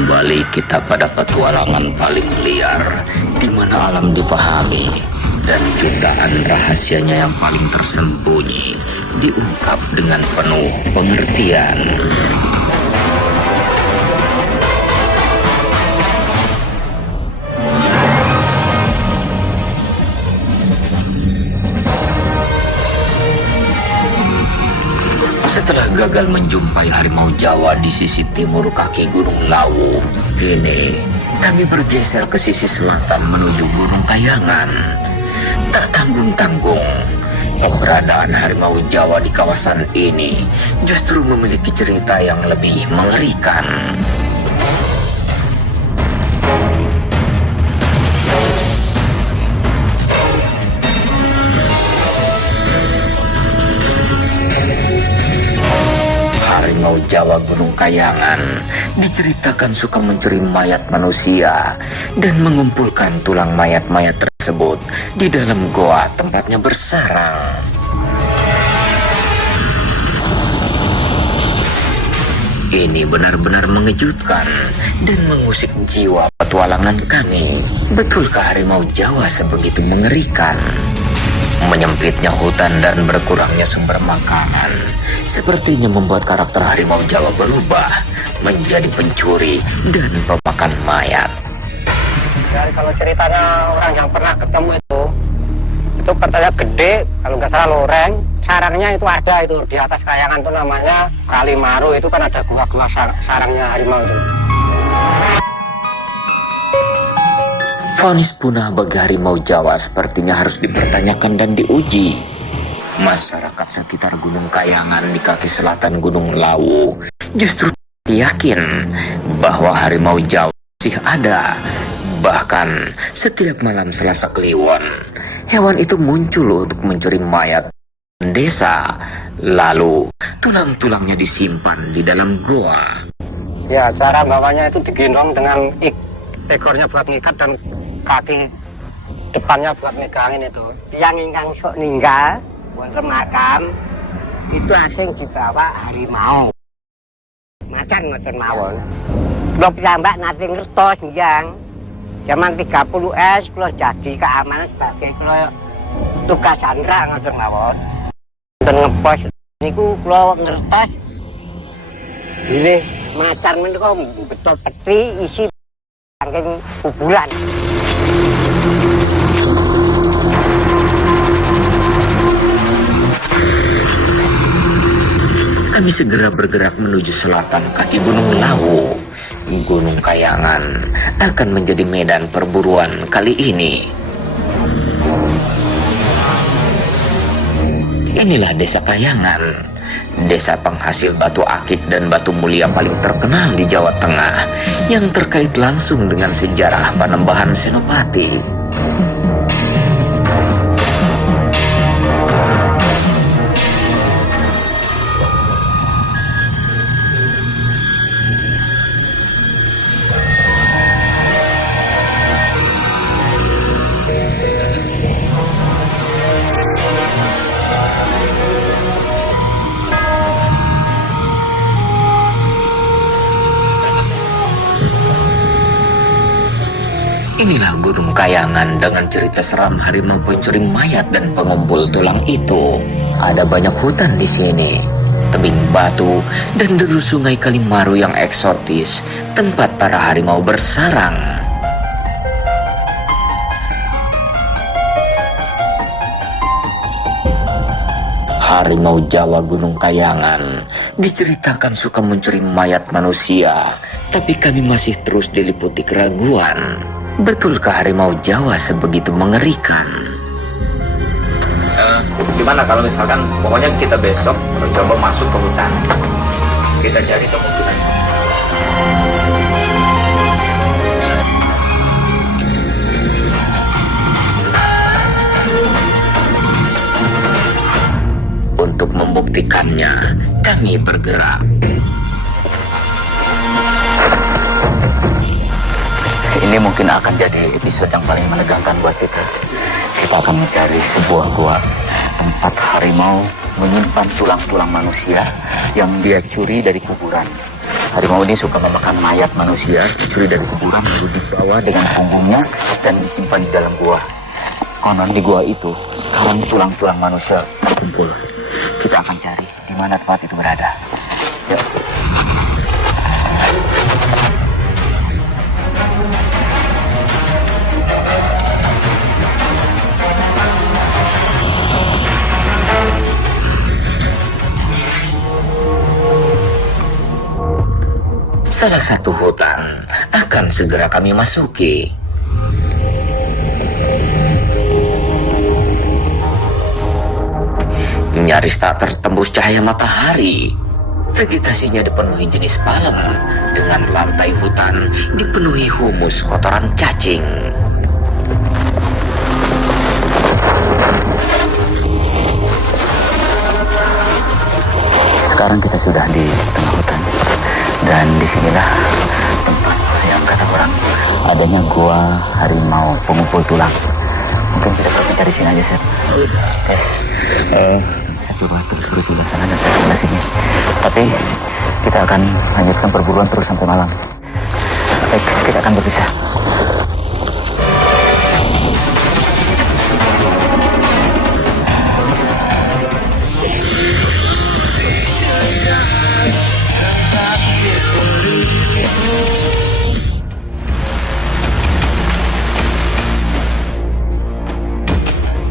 kembali kita pada petualangan paling liar di mana alam dipahami dan jutaan rahasianya yang paling tersembunyi diungkap dengan penuh pengertian. Setelah gagal menjumpai harimau Jawa di sisi timur kaki Gunung Lawu, kini kami bergeser ke sisi selatan menuju Gunung Kayangan. Tak tanggung-tanggung, keberadaan harimau Jawa di kawasan ini justru memiliki cerita yang lebih mengerikan. Harimau Jawa Gunung Kayangan diceritakan suka mencuri mayat manusia dan mengumpulkan tulang mayat-mayat tersebut di dalam goa tempatnya bersarang. Ini benar-benar mengejutkan dan mengusik jiwa petualangan kami. Betulkah harimau Jawa sebegitu mengerikan? Menyempitnya hutan dan berkurangnya sumber makanan sepertinya membuat karakter harimau Jawa berubah menjadi pencuri dan pemakan mayat. Dari kalau ceritanya orang yang pernah ketemu itu katanya gede, kalau nggak salah loreng, sarangnya itu ada itu di atas Kayangan itu namanya Kalimaru, itu kan ada gua-gua sarangnya harimau itu. Vonis punah bagi harimau Jawa sepertinya harus dipertanyakan dan diuji. Masyarakat sekitar Gunung Kayangan di kaki selatan Gunung Lawu justru yakin bahwa harimau Jawa masih ada. Bahkan setiap malam Selasa Kliwon, hewan itu muncul untuk mencuri mayat desa. Lalu tulang-tulangnya disimpan di dalam goa. Ya, cara bawanya itu digendong dengan ekornya buat ngikat dan kaki depannya buat megangin itu. Yang ingkang sok ninggal wonten makam itu asing dibawa harimau. Macan ngoten mawon. Kula piyambak nate ngertos njang. Zaman 30S kula jadi keamanan sebagai kula tugas sandra ngoten mawon. Wonten ngepos niku kula ngertos ini macan menika betul peti isi saking kuburan. Kami segera bergerak menuju selatan kaki Gunung Lawu. Gunung Kayangan akan menjadi medan perburuan kali ini. Inilah desa Kayangan, desa penghasil batu akik dan batu mulia paling terkenal di Jawa Tengah, yang terkait langsung dengan sejarah Panembahan Senopati. Inilah Gunung Kayangan dengan cerita seram harimau pencuri mayat dan pengumpul tulang itu. Ada banyak hutan di sini, tebing batu, dan deru sungai Kalimaru yang eksotis, tempat para harimau bersarang. Harimau Jawa Gunung Kayangan diceritakan suka mencuri mayat manusia, tapi kami masih terus diliputi keraguan. Betulkah harimau Jawa sebegitu mengerikan? Gimana kalau misalkan pokoknya kita besok mencoba masuk ke hutan, kita cari kemungkinan. Untuk membuktikannya, kami bergerak. Ini mungkin akan jadi episode yang paling menegangkan buat kita. Kita akan mencari sebuah gua tempat harimau menyimpan tulang-tulang manusia yang dia curi dari kuburan. Harimau ini suka memakan mayat manusia, dicuri dari kuburan lalu dibawa dengan punggungnya dan disimpan di dalam gua. Konon di gua itu sekarang tulang-tulang manusia terkumpul. Kita akan cari di mana tempat itu berada. Yuk. Salah satu hutan akan segera kami masuki. Nyaris tak tertembus cahaya matahari. Vegetasinya dipenuhi jenis palem, dengan lantai hutan dipenuhi humus kotoran cacing. Sekarang kita sudah di tengah hutan. Dan disinilah tempat yang kata orang adanya gua harimau pengumpul tulang. Mungkin kita berbicara di sini aja, Seth. Oke. Satu terus sudah sana dan saya sebelah sini. Tapi kita akan lanjutkan perburuan terus sampai malam. Baik, kita akan berpisah.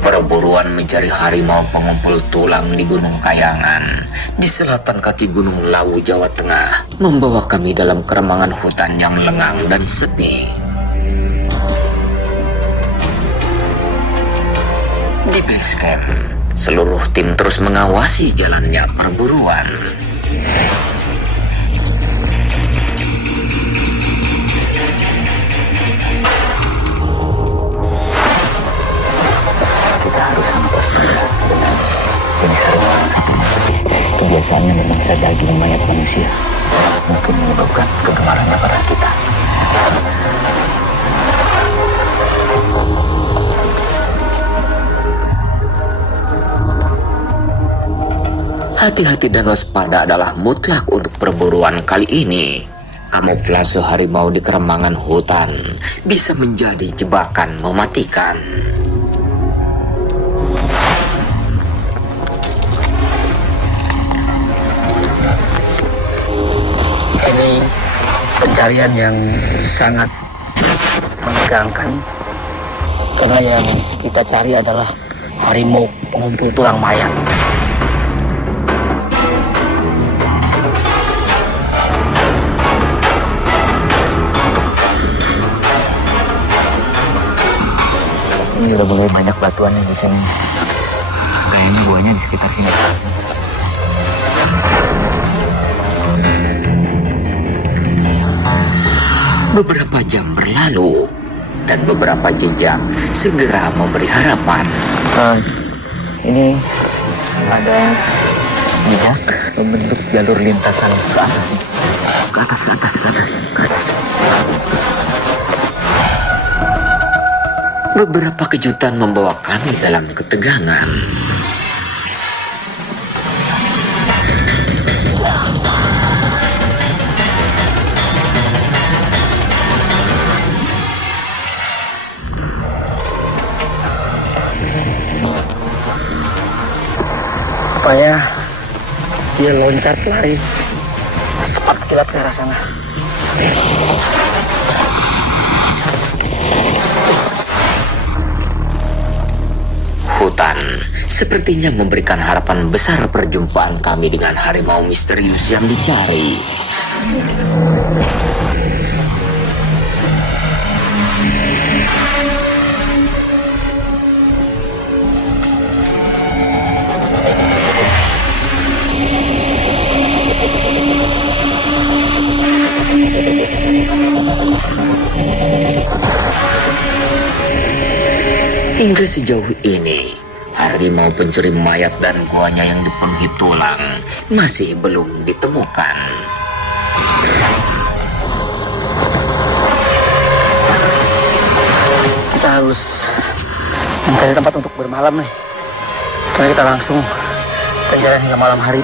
Perburuan mencari harimau pengumpul tulang di Gunung Kayangan, di selatan kaki Gunung Lawu, Jawa Tengah, membawa kami dalam keremangan hutan yang lengang dan sepi. Di base camp, seluruh tim terus mengawasi jalannya perburuan. Kebiasaannya memangsa daging mayat manusia, mungkin menyebabkan kegemarannya pada kita. Hati-hati dan waspada adalah mutlak untuk perburuan kali ini. Kamuflase harimau di keremangan hutan bisa menjadi jebakan mematikan. Ini pencarian yang sangat menegangkan karena yang kita cari adalah harimau pengumpul tulang mayat. Ini udah mulai banyak batuan di sini. Kayaknya buahnya di sekitar sini. Beberapa jam berlalu dan beberapa jejak segera memberi harapan. Ini ada jejak membentuk jalur lintasan ke atas nih. Ke atas. Beberapa kejutan membawa kami dalam ketegangan. Supaya dia loncat lari cepat kilat ke arah sana. Hutan sepertinya memberikan harapan besar perjumpaan kami dengan harimau misterius yang dicari. Hingga sejauh ini, harimau pencuri mayat dan guanya yang dipenuhi tulang masih belum ditemukan. Kita harus mencari tempat untuk bermalam nih. Karena kita langsung pencarian hingga malam hari.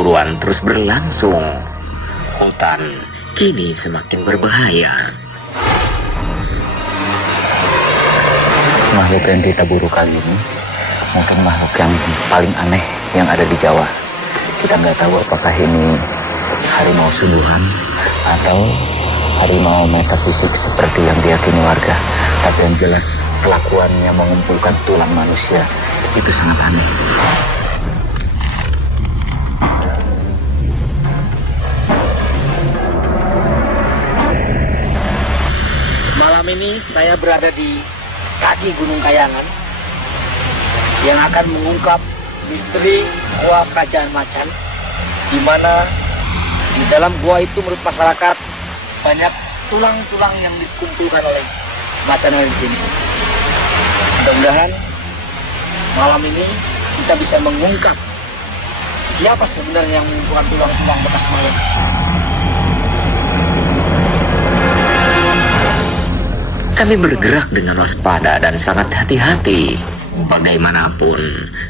Perburuan terus berlangsung. Hutan kini semakin berbahaya. Makhluk yang kita buru kali ini mungkin makhluk yang paling aneh yang ada di Jawa. Kita nggak tahu apakah ini harimau subuhan atau harimau metafisik seperti yang diyakini warga. Tapi yang jelas kelakuannya mengumpulkan tulang manusia itu sangat aneh. Malam ini saya berada di kaki Gunung Kayangan yang akan mengungkap misteri gua Kerajaan Macan, di mana di dalam gua itu menurut masyarakat banyak tulang-tulang yang dikumpulkan oleh macan yang ada di sini. Mudah-mudahan malam ini kita bisa mengungkap siapa sebenarnya yang mengumpulkan tulang-tulang bekas mayat. Kami bergerak dengan waspada dan sangat hati-hati. Bagaimanapun,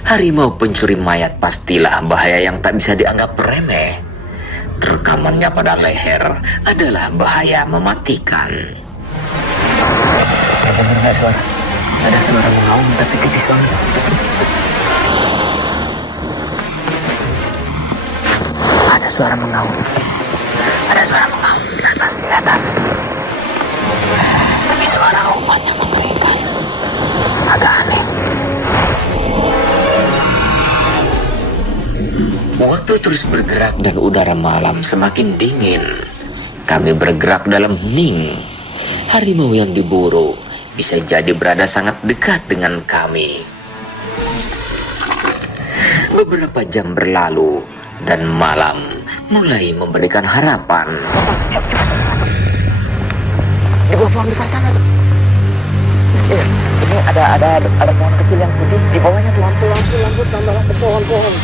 harimau pencuri mayat pastilah bahaya yang tak bisa dianggap remeh. Rekamannya pada leher adalah bahaya mematikan. Ada dengar nggak suara? Ada suara mengaum tapi tipis banget. Ada suara mengaum. Ada suara mengaum di atas, di atas. Tapi suara aumannya mengerikan. Agak aneh. Waktu terus bergerak dan udara malam semakin dingin. Kami bergerak dalam hening. Harimau yang diburu bisa jadi berada sangat dekat dengan kami. Beberapa jam berlalu dan malam mulai memberikan harapan. Di bawah pohon besar sana tuh. Iya, ini ada pohon kecil yang putih. Di bawahnya tuh lampu tambah lampu pohon.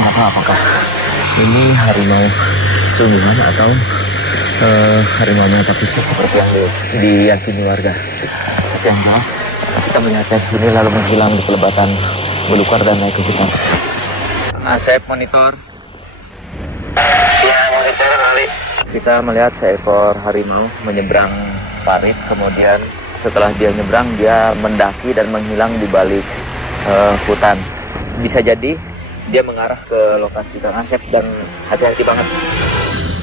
Nggak tahu apakah ini harimau sungguhan atau harimau metafisik seperti yang diyakini warga. Tapi yang jelas kita melihatnya di sini lalu menghilang di pelebatan belukar dan naik ke hutan. Asep monitor. Ya, monitor kali. Kita melihat seekor harimau menyeberang parit, kemudian setelah dia nyebrang dia mendaki dan menghilang di balik hutan. Bisa jadi dia mengarah ke lokasi Kang Asep dan hati-hati banget.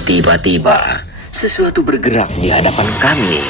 Tiba-tiba, sesuatu bergerak di hadapan kami.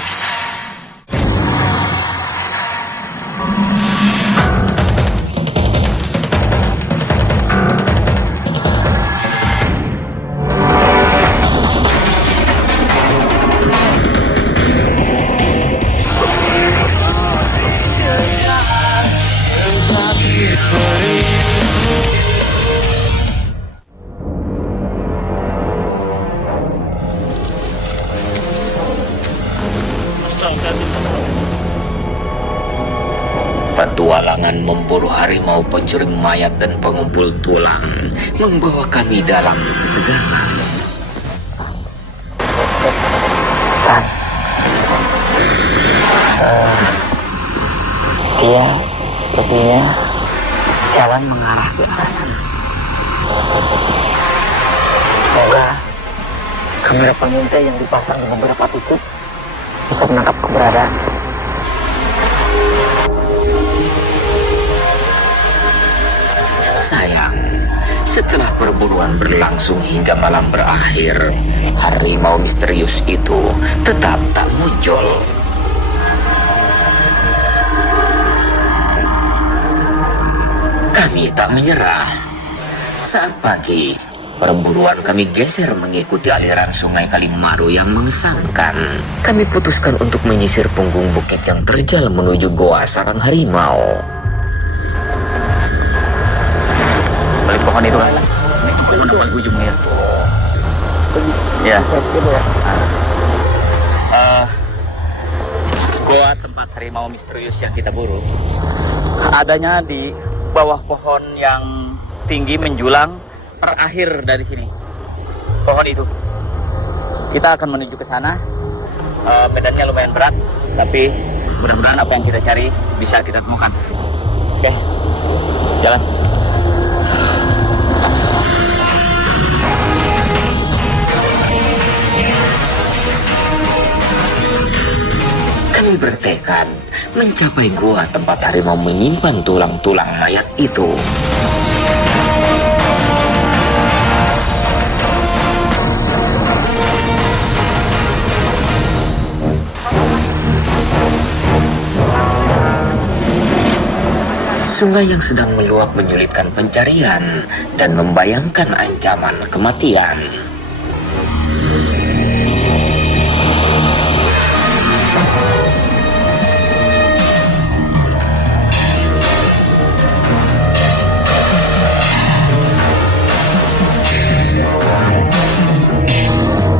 Petualangan memburu harimau pencuri mayat dan pengumpul tulang membawa kami dalam ketegangan. Dia sepertinya jalan mengarah ke arah sana. Semoga kamera pengintai yang dipasang di beberapa titik bisa menangkap keberadaan. Sayang, setelah perburuan berlangsung hingga malam berakhir, harimau misterius itu tetap tak muncul. Kami tak menyerah. Saat pagi, perburuan kami geser mengikuti aliran sungai Kalimaru yang mengesankan. Kami putuskan untuk menyisir punggung bukit yang terjal menuju goa sarang harimau. Balik pohon itu kan? Pohon apa ujungnya? Ya. Goa tempat harimau misterius yang kita buru adanya di bawah pohon yang tinggi menjulang terakhir dari sini. Pohon itu. Kita akan menuju ke sana. Medannya lumayan berat, tapi mudah-mudahan apa yang kita cari bisa kita temukan. Oke, jalan. Kami bertekad mencapai gua tempat harimau menyimpan tulang-tulang mayat itu. Sungai yang sedang meluap menyulitkan pencarian dan membayangkan ancaman kematian.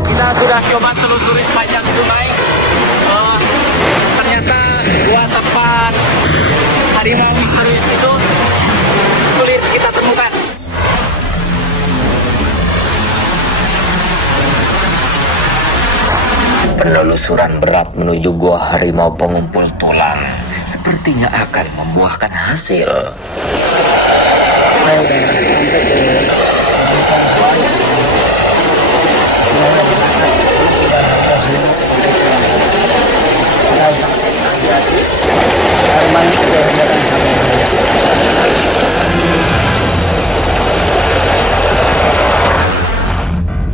Kita sudah coba telusuri sepanjang sungai. Ternyata gua tempat harimau misterius itu sulit kita temukan. Penelusuran berat menuju gua harimau pengumpul tulang sepertinya akan membuahkan hasil.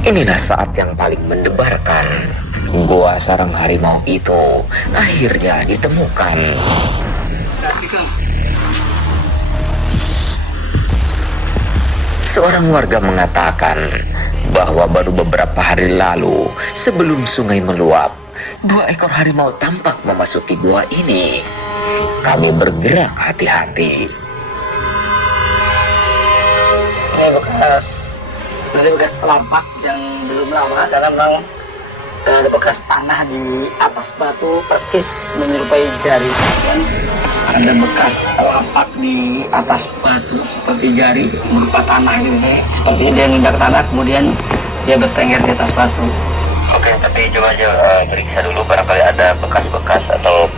Inilah saat yang paling mendebarkan. Gua sarang harimau itu akhirnya ditemukan. Seorang warga mengatakan bahwa baru beberapa hari lalu sebelum sungai meluap, 2 ekor harimau tampak memasuki gua ini. Kami bergerak hati-hati. Ini seperti bekas telapak yang belum lama, karena memang ada bekas tanah di atas batu percis menyerupai jari. Dan ada bekas telapak di atas batu seperti jari berupa tanah gitu. Seperti dia nindak tanah, kemudian dia bertengger di atas batu. Oke, tapi coba aja periksa dulu barangkali ada bekas-bekas atau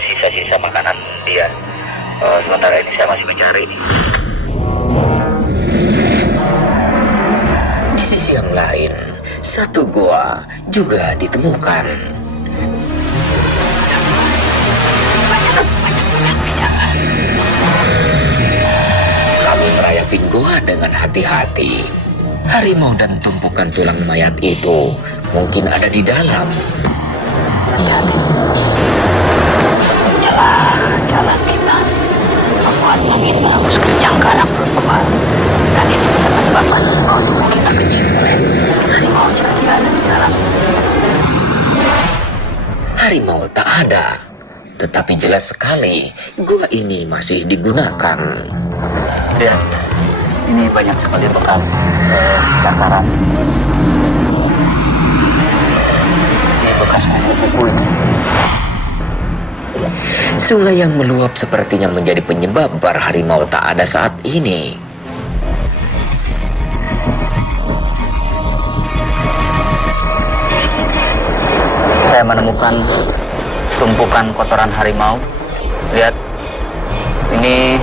sisa-sisa makanan dia. Sementara ini saya masih mencari. Di sisi yang lain, satu gua juga ditemukan. Kami merayapin gua dengan hati-hati. Harimau dan tumpukan tulang mayat itu mungkin ada di dalam. Jalan kita membuat angin menembus kencang ke arah perut gua, dan ini bisa menyebabkan bau tubuh kita kecil. Harimau jadi ada di dalam. Harimau tak ada, tetapi jelas sekali gua ini masih digunakan. Lihat, ini banyak sekali bekas dataran. Ini bekas pukul. Sungai yang meluap sepertinya menjadi penyebab bar harimau tak ada saat ini. Saya menemukan tumpukan kotoran harimau. Lihat, ini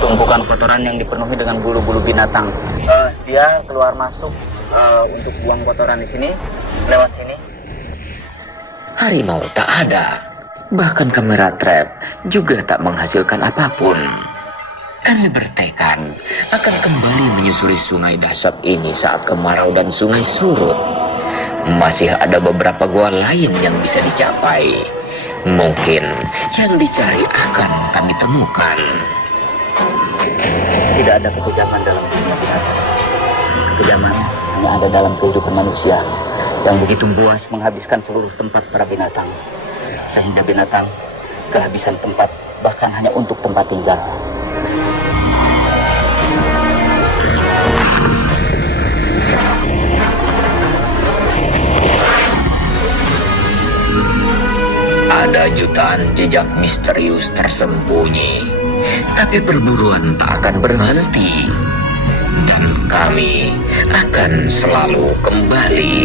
tumpukan kotoran yang dipenuhi dengan bulu-bulu binatang. Dia keluar masuk untuk buang kotoran di sini, lewat sini. Harimau tak ada. Bahkan kamera trap juga tak menghasilkan apapun. Kami bertekad akan kembali menyusuri sungai dahsyat ini saat kemarau dan sungai surut. Masih ada beberapa gua lain yang bisa dicapai. Mungkin yang dicari akan kami temukan. Tidak ada kekejaman dalam dunia binatang. Kekejaman hanya ada dalam kehidupan manusia yang begitu buas menghabiskan seluruh tempat para binatang, sehingga binatang kehabisan tempat bahkan hanya untuk tempat tinggal. Ada jutaan jejak misterius tersembunyi tapi perburuan tak akan berhenti. Dan kami akan selalu kembali.